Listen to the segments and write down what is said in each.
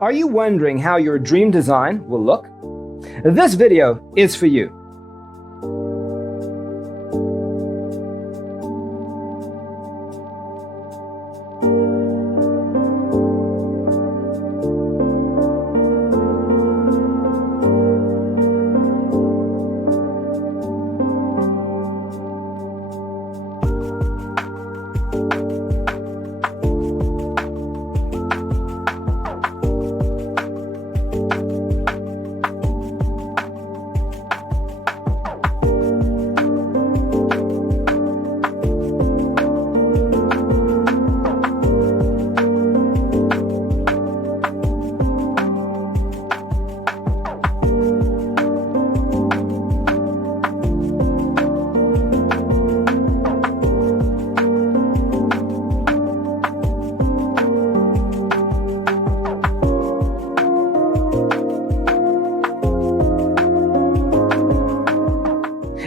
Are you wondering how your dream design will look? This video is for you.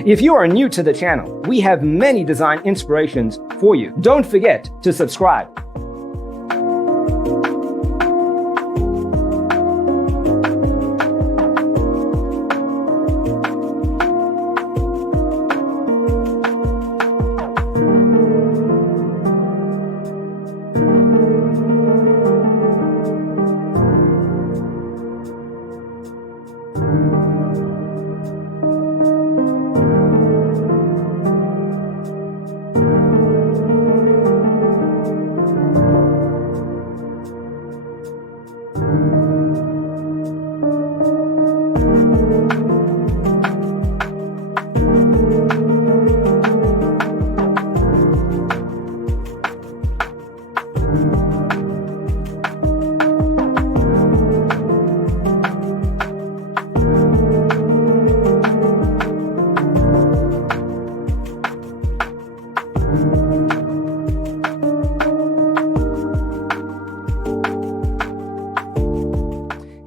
If you are new to the channel, we have many design inspirations for you. Don't forget to subscribe.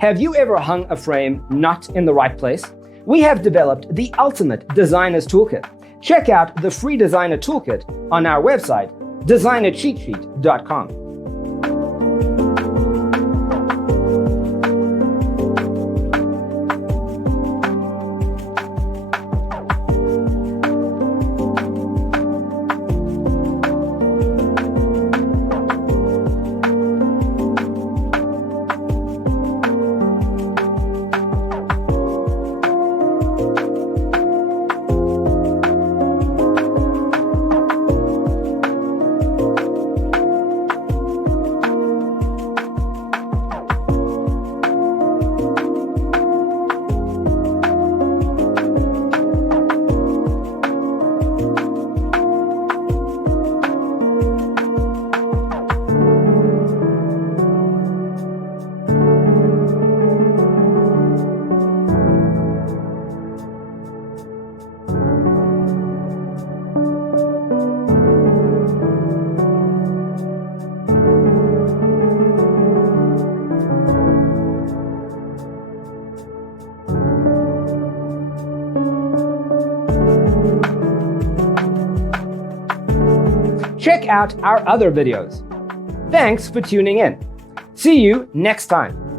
Have you ever hung a frame not in the right place? We have developed the ultimate designer's toolkit. Check out the free designer toolkit on our website, designercheatsheet.com. Check out our other videos. Thanks for tuning in. See you next time.